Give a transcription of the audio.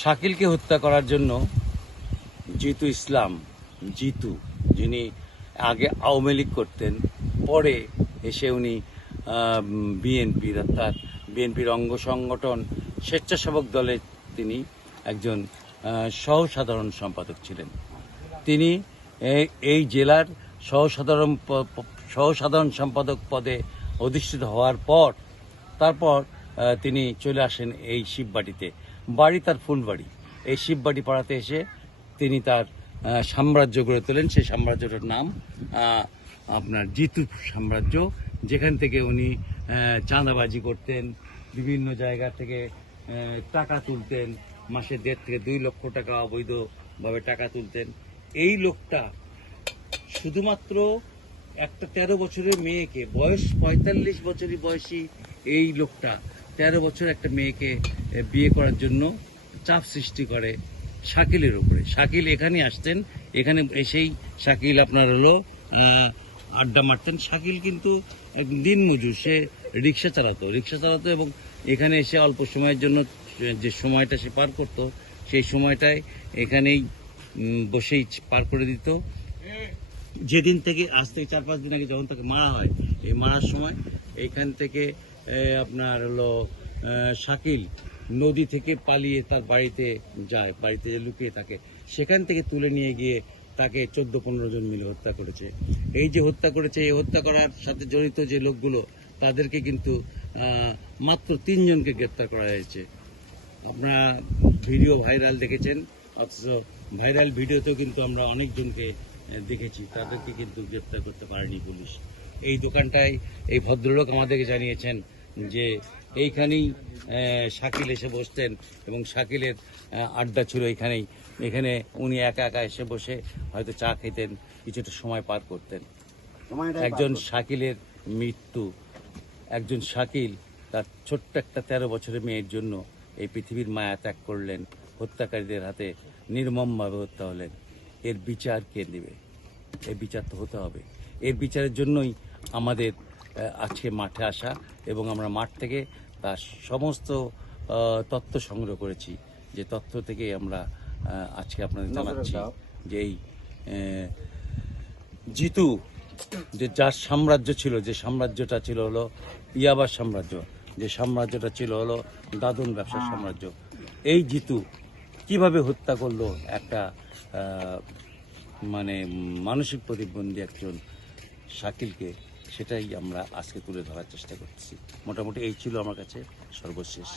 শাকিলকে হত্যা করার জন্য জিতু ইসলাম, জিতু, যিনি আগে আওয়ামী লীগ করতেন, পরে এসে উনি বিএনপির অর্থাৎ বিএনপির অঙ্গ সংগঠন স্বেচ্ছাসেবক দলে তিনি একজন সহ সাধারণ সম্পাদক ছিলেন। তিনি এই জেলার সহ সাধারণ সম্পাদক পদে অধিষ্ঠিত হওয়ার পর তারপর তিনি চলে আসেন এই শিববাটিতে। বাড়ি তার ফুলবাড়ি। এই শিববাটি পাড়াতে এসে তিনি তার সাম্রাজ্য গড়ে তোলেন। সেই সাম্রাজ্যটার নাম আপনার জিতু সাম্রাজ্য, যেখান থেকে উনি চাঁদাবাজি করতেন, বিভিন্ন জায়গা থেকে টাকা তুলতেন, মাসে 1.5 থেকে 2 লক্ষ টাকা অবৈধভাবে টাকা তুলতেন। এই লোকটা শুধুমাত্র একটা 13 বছরের মেয়েকে, বয়স 45 বছরই বয়সী এই লোকটা 13 বছর একটা মেয়েকে বিয়ে করার জন্য চাপ সৃষ্টি করে শাকিলের উপরে। শাকিল এখানে আসতেন, এখানে এসেই শাকিল আপনার হলো আড্ডা মারতেন। শাকিল কিন্তু দিন মজুর, সে রিক্সা চালাতো এবং এখানে এসে অল্প সময়ের জন্য যে সময়টা সে পার করতো সেই সময়টায় এখানেই বসেই পার করে দিত। যেদিন থেকে আজ থেকে 4-5 দিন আগে যখন তাকে মারা হয়, এই মারার সময় এইখান থেকে আপনার হলো শাকিল নদী থেকে পালিয়ে তার বাড়িতে যায়, বাড়িতে যে লুকিয়ে থাকে, সেখান থেকে তুলে নিয়ে গিয়ে তাকে 14-15 জন মিলে হত্যা করেছে। এই যে হত্যা করেছে, এই হত্যা করার সাথে জড়িত যে লোকগুলো, তাদেরকে কিন্তু মাত্র 3 জনকে গ্রেপ্তার করা হয়েছে। আপনারা ভিডিও ভাইরাল দেখেছেন, অথচ ভাইরাল ভিডিওতেও কিন্তু আমরা অনেকজনকে দেখেছি, তাদেরকে কিন্তু গ্রেপ্তার করতে পারেনি পুলিশ। এই দোকানটায় এই ভদ্রলোক আমাদেরকে জানিয়েছেন যে এইখানেই শাকিল এসে বসতেন এবং শাকিলের আড্ডা ছিল এইখানেই। এখানে উনি একা একা এসে বসে হয়তো চা খেতেন, কিছুটা সময় পার করতেন। একজন শাকিলের মৃত্যু, একজন শাকিল তার ছোট্ট একটা 13 বছরের মেয়ের জন্য এই পৃথিবীর মায়া ত্যাগ করলেন, হত্যাকারীদের হাতে নির্মমভাবে হত্যা হলেন। এর বিচার কে দেবে? এর বিচার তো হতে হবে। এর বিচারের জন্যই আমাদের আজকে মাঠে আসা, এবং আমরা মাঠ থেকে তার সমস্ত তথ্য সংগ্রহ করেছি। যে তথ্য থেকে আমরা আজকে আপনাদের জানাচ্ছি যে এই জিতু যে যার সাম্রাজ্য ছিল, যে সাম্রাজ্যটা ছিল হলো ইয়াবার সাম্রাজ্য, যে সাম্রাজ্যটা ছিল হলো দাদন ব্যবসার সাম্রাজ্য, এই জিতু কিভাবে হত্যা করলো একটা মানে মানসিক প্রতিবন্ধী একজন শাকিলকে, সেটাই আমরা আজকে তুলে ধরার চেষ্টা করছি। মোটামুটি এই ছিল আমার কাছে সর্বশেষ।